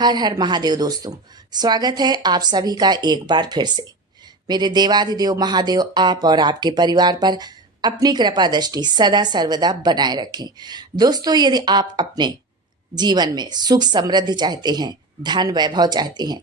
हर हर महादेव दोस्तों, स्वागत है आप सभी का एक बार फिर से। मेरे देवाधिदेव महादेव आप और आपके परिवार पर अपनी कृपा दृष्टि सदा सर्वदा बनाए रखें। दोस्तों, यदि आप अपने जीवन में सुख समृद्धि चाहते हैं, धन वैभव चाहते हैं,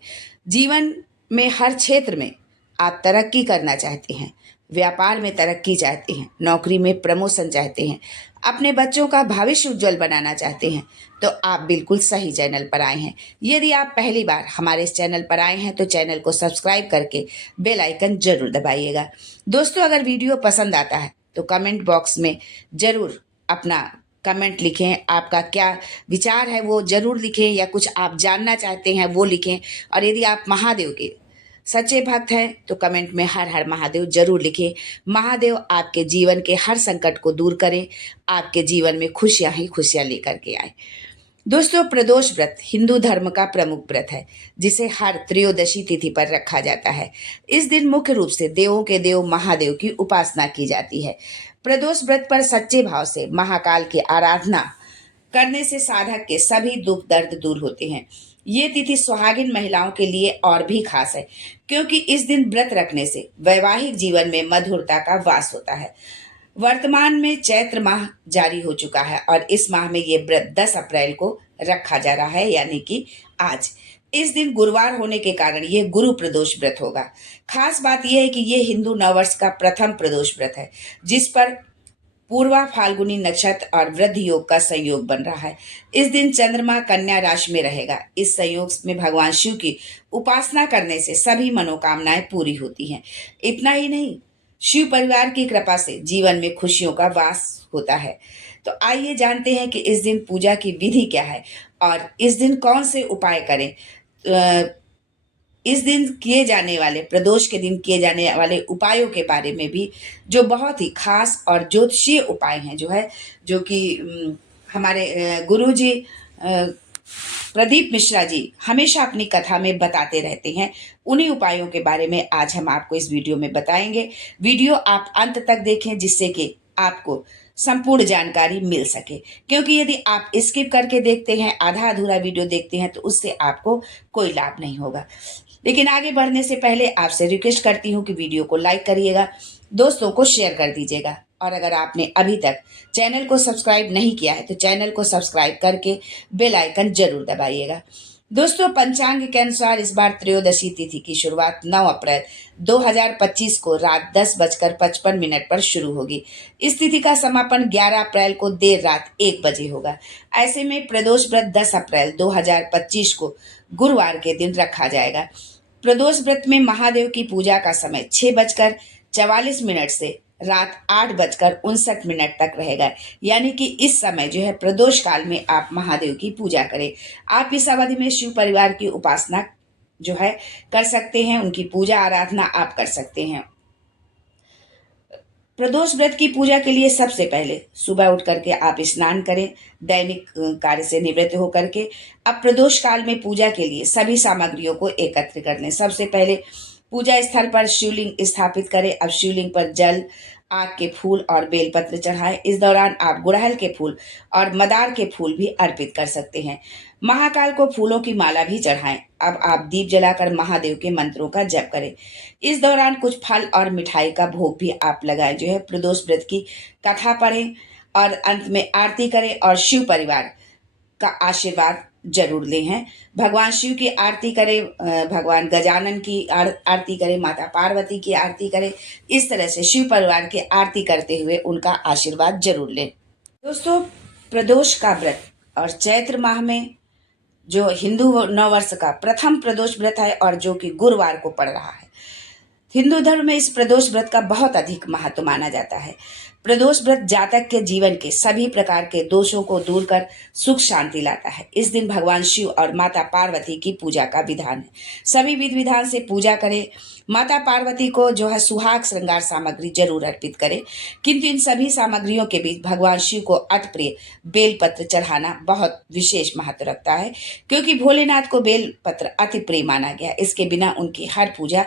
जीवन में हर क्षेत्र में आप तरक्की करना चाहते हैं, व्यापार में तरक्की चाहते हैं, नौकरी में प्रमोशन चाहते हैं, अपने बच्चों का भविष्य उज्जवल बनाना चाहते हैं, तो आप बिल्कुल सही चैनल पर आए हैं। यदि आप पहली बार हमारे इस चैनल पर आए हैं तो चैनल को सब्सक्राइब करके बेल आइकन जरूर दबाइएगा। दोस्तों, अगर वीडियो पसंद आता है तो कमेंट बॉक्स में जरूर अपना कमेंट लिखें। आपका क्या विचार है वो जरूर लिखें, या कुछ आप जानना चाहते हैं वो लिखें। और यदि आप महादेव के सच्चे भक्त हैं तो कमेंट में हर हर महादेव जरूर लिखें। महादेव आपके जीवन के हर संकट को दूर करें, आपके जीवन में खुशियां ही खुशियां लेकर के आए। दोस्तों, प्रदोष व्रत हिंदू धर्म का प्रमुख व्रत है, जिसे हर त्रयोदशी तिथि पर रखा जाता है। इस दिन मुख्य रूप से देवों के देव महादेव की उपासना की जाती है। प्रदोष व्रत पर सच्चे भाव से महाकाल की आराधना करने से साधक के सभी दुख दर्द दूर होते हैं। ये तिथि सुहागिन महिलाओं के लिए और भी खास है, क्योंकि इस दिन व्रत रखने से वैवाहिक जीवन में मधुरता का वास होता है। वर्तमान में चैत्र माह जारी हो चुका है और इस माह में ये व्रत 10 अप्रैल को रखा जा रहा है, यानी कि आज। इस दिन गुरुवार होने के कारण ये गुरु प्रदोष व्रत होगा। खास बात यह है कि ये हिंदू नववर्ष का प्रथम प्रदोष व्रत है, जिस पर पूर्वा फाल्गुनी नक्षत्र और वृद्ध योग का संयोग बन रहा है। इस दिन चंद्रमा कन्या राशि में रहेगा। इस संयोग में भगवान शिव की उपासना करने से सभी मनोकामनाएं पूरी होती हैं। इतना ही नहीं, शिव परिवार की कृपा से जीवन में खुशियों का वास होता है। तो आइए जानते हैं कि इस दिन पूजा की विधि क्या है और इस दिन कौन से उपाय करें। इस दिन किए जाने वाले, प्रदोष के दिन किए जाने वाले उपायों के बारे में भी, जो बहुत ही खास और ज्योतिषीय उपाय हैं, जो कि हमारे गुरु जी प्रदीप मिश्रा जी हमेशा अपनी कथा में बताते रहते हैं। उन्हीं उपायों के बारे में आज हम आपको इस वीडियो में बताएंगे। वीडियो आप अंत तक देखें, जिससे कि आपको संपूर्ण जानकारी मिल सके, क्योंकि यदि आप स्किप करके देखते हैं, आधा अधूरा वीडियो देखते हैं, तो उससे आपको कोई लाभ नहीं होगा। लेकिन आगे बढ़ने से पहले आपसे रिक्वेस्ट करती हूँ कि वीडियो को लाइक करिएगा, दोस्तों को शेयर कर दीजिएगा, और अगर आपने अभी तक चैनल को सब्सक्राइब नहीं किया है तो चैनल को सब्सक्राइब करके बेल आइकन जरूर दबाइएगा। दोस्तों, पंचांग के अनुसार इस बार त्रयोदशी तिथि की शुरुआत 9 अप्रैल 2025 को रात 10:55 पर शुरू होगी। इस तिथि का समापन 11 अप्रैल को देर रात 1 बजे होगा। ऐसे में प्रदोष व्रत 10 अप्रैल 2025 को गुरुवार के दिन रखा जाएगा। प्रदोष व्रत में महादेव की पूजा का समय 6:44 से रात 8:59 तक रहेगा, यानी कि इस समय जो है प्रदोष काल में आप महादेव की पूजा करें। आप इस अवधि में शिव परिवार की उपासना जो है कर सकते हैं, उनकी पूजा आराधना आप कर सकते हैं। प्रदोष व्रत की पूजा के लिए सबसे पहले सुबह उठ करके आप स्नान करें, दैनिक कार्य से निवृत्त होकर के। अब प्रदोष काल में पूजा के लिए सभी सामग्रियों को एकत्र कर लें। सबसे पहले पूजा स्थल पर शिवलिंग स्थापित करें। अब शिवलिंग पर जल, आक के फूल और बेलपत्र चढ़ाएं। इस दौरान आप गुड़हल के फूल और मदार के फूल भी अर्पित कर सकते हैं। महाकाल को फूलों की माला भी चढ़ाएं। अब आप दीप जलाकर महादेव के मंत्रों का जप करें। इस दौरान कुछ फल और मिठाई का भोग भी आप लगाएं, जो है प्रदोष व्रत की कथा पढ़ें और अंत में आरती करें और शिव परिवार का आशीर्वाद जरूर ले हैं। भगवान शिव की आरती करें, भगवान गजानन की आरती करें, माता पार्वती की आरती करें। इस तरह से शिव परिवार की आरती करते हुए उनका आशीर्वाद जरूर लें। दोस्तों, प्रदोष का व्रत और चैत्र माह में जो हिंदू नववर्ष का प्रथम प्रदोष व्रत है और जो कि गुरुवार को पड़ रहा है, हिंदू धर्म में इस प्रदोष व्रत का बहुत अधिक महत्व माना जाता है। प्रदोष व्रत जातक के जीवन के सभी प्रकार के दोषों को दूर कर सुख शांति लाता है। इस दिन भगवान शिव और माता पार्वती की पूजा का विधान है। सभी विधि विधान से पूजा करें। माता पार्वती को जो है सुहाग श्रृंगार सामग्री जरूर अर्पित करें, किंतु इन सभी सामग्रियों के बीच भगवान शिव को अति प्रिय बेलपत्र चढ़ाना बहुत विशेष महत्व रखता है, क्योंकि भोलेनाथ को बेलपत्र अति प्रिय माना गया। इसके बिना उनकी हर पूजा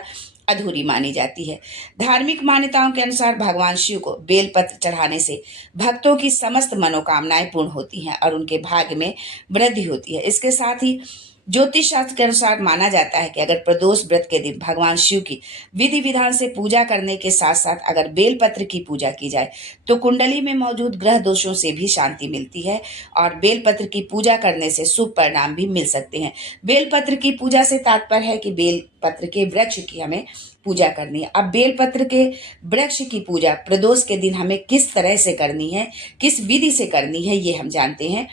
अधूरी मानी जाती है। धार्मिक मान्यताओं के अनुसार भगवान शिव को बेलपत्र चढ़ाने से भक्तों की समस्त मनोकामनाएं पूर्ण होती हैं और उनके भाग्य में वृद्धि होती है। इसके साथ ही ज्योतिष शास्त्र के अनुसार माना जाता है कि अगर प्रदोष व्रत के दिन भगवान शिव की विधि विधान से पूजा करने के साथ साथ अगर बेलपत्र की पूजा की जाए तो कुंडली में मौजूद ग्रह दोषों से भी शांति मिलती है और बेलपत्र की पूजा करने से शुभ परिणाम भी मिल सकते हैं। बेलपत्र की पूजा से तात्पर्य है कि बेलपत्र के वृक्ष की हमें पूजा करनी है। अब बेलपत्र के वृक्ष की पूजा प्रदोष के दिन हमें किस तरह से करनी है, किस विधि से करनी है, ये हम जानते हैं।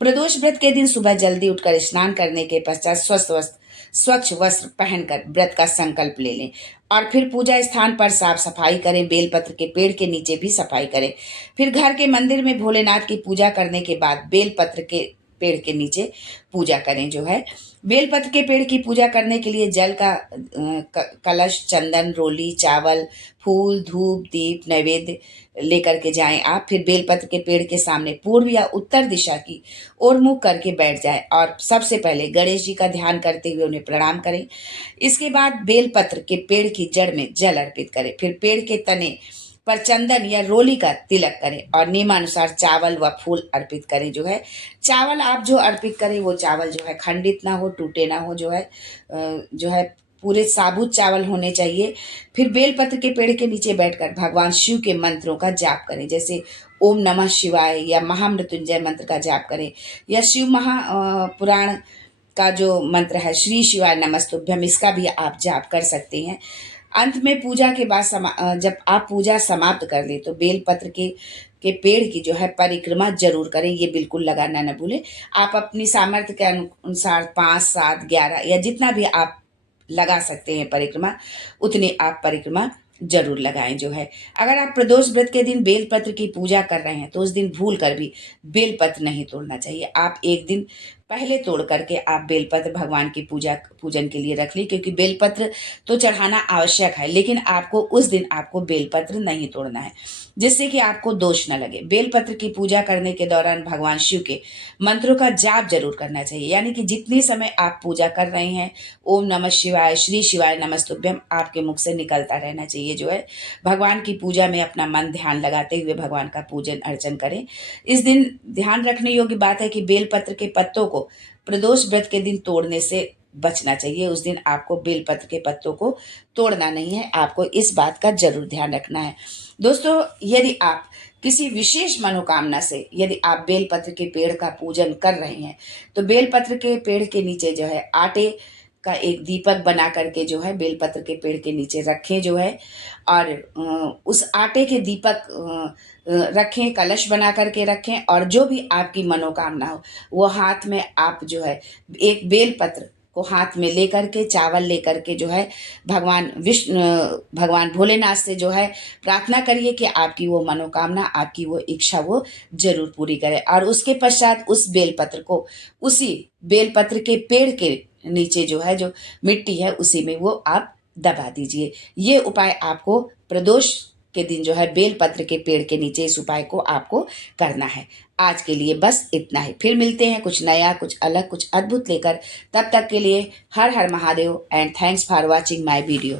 प्रदोष व्रत के दिन सुबह जल्दी उठकर स्नान करने के पश्चात स्वच्छ वस्त्र पहनकर व्रत का संकल्प ले लें और फिर पूजा स्थान पर साफ सफाई करें। बेलपत्र के पेड़ के नीचे भी सफाई करें। फिर घर के मंदिर में भोलेनाथ की पूजा करने के बाद बेलपत्र के पेड़ के नीचे पूजा करें। जो है बेलपत्र के पेड़ की पूजा करने के लिए जल का कलश, चंदन, रोली, चावल, फूल, धूप, दीप नैवेद्य लेकर के जाएं आप। फिर बेलपत्र के पेड़ के सामने पूर्व या उत्तर दिशा की ओर मुख करके बैठ जाएं और सबसे पहले गणेश जी का ध्यान करते हुए उन्हें प्रणाम करें। इसके बाद बेलपत्र के पेड़ की जड़ में जल अर्पित करें। फिर पेड़ के तने पर चंदन या रोली का तिलक करें और नियमानुसार चावल व फूल अर्पित करें। जो है चावल आप जो अर्पित करें वो चावल जो है खंडित ना हो, टूटे ना हो, जो है पूरे साबुत चावल होने चाहिए। फिर बेलपत्र के पेड़ के नीचे बैठकर भगवान शिव के मंत्रों का जाप करें, जैसे ओम नमः शिवाय या महामृत्युंजय मंत्र का जाप करें या शिव महा पुराण का जो मंत्र है श्री शिवाय नमस्तुभ्यम, इसका भी आप जाप कर सकते हैं। अंत में पूजा के बाद जब आप पूजा समाप्त कर लें तो बेलपत्र के पेड़ की जो है परिक्रमा जरूर करें, ये बिल्कुल लगाना न भूलें। आप अपनी सामर्थ्य के अनुसार 5, 7, 11 या जितना भी आप लगा सकते हैं परिक्रमा, उतनी आप परिक्रमा जरूर लगाएं। जो है अगर आप प्रदोष व्रत के दिन बेलपत्र की पूजा कर रहे हैं तो उस दिन भूल कर भी बेलपत्र नहीं तोड़ना चाहिए। आप एक दिन पहले तोड़ करके आप बेलपत्र भगवान की पूजन के लिए रख ली, क्योंकि बेलपत्र तो चढ़ाना आवश्यक है, लेकिन आपको उस दिन आपको बेलपत्र नहीं तोड़ना है, जिससे कि आपको दोष न लगे। बेलपत्र की पूजा करने के दौरान भगवान शिव के मंत्रों का जाप जरूर करना चाहिए, यानी कि जितनी समय आप पूजा कर रहे हैं ओम नमः शिवाय, श्री शिवाय नमस्तुभ्यम आपके मुख से निकलता रहना चाहिए। जो है भगवान की पूजा में अपना मन ध्यान लगाते हुए भगवान का पूजन अर्चन करें। इस दिन ध्यान रखने योग्य बात है कि बेलपत्र के पत्तों को प्रदोष व्रत के दिन तोड़ने से बचना चाहिए। उस दिन आपको बेलपत्र के पत्तों को तोड़ना नहीं है, आपको इस बात का जरूर ध्यान रखना है। दोस्तों, यदि आप किसी विशेष मनोकामना से यदि आप बेलपत्र के पेड़ का पूजन कर रहे हैं तो बेलपत्र के पेड़ के नीचे जो है आटे का एक दीपक बना करके जो है बेलपत्र के पेड़ के नीचे रखें। जो है और उस आटे के दीपक रखें, कलश बना करके रखें और जो भी आपकी मनोकामना हो वो हाथ में आप जो है एक बेलपत्र को हाथ में लेकर के, चावल लेकर के जो है भगवान भोलेनाथ से जो है प्रार्थना करिए कि आपकी वो मनोकामना, आपकी वो इच्छा वो जरूर पूरी करे। और उसके पश्चात उस बेलपत्र को उसी बेलपत्र के पेड़ के नीचे जो है जो मिट्टी है उसी में वो आप दबा दीजिए। ये उपाय आपको प्रदोष के दिन जो है बेलपत्र के पेड़ के नीचे इस उपाय को आपको करना है। आज के लिए बस इतना ही, फिर मिलते हैं कुछ नया, कुछ अलग, कुछ अद्भुत लेकर। तब तक के लिए हर हर Mahadev and thanks for watching my video.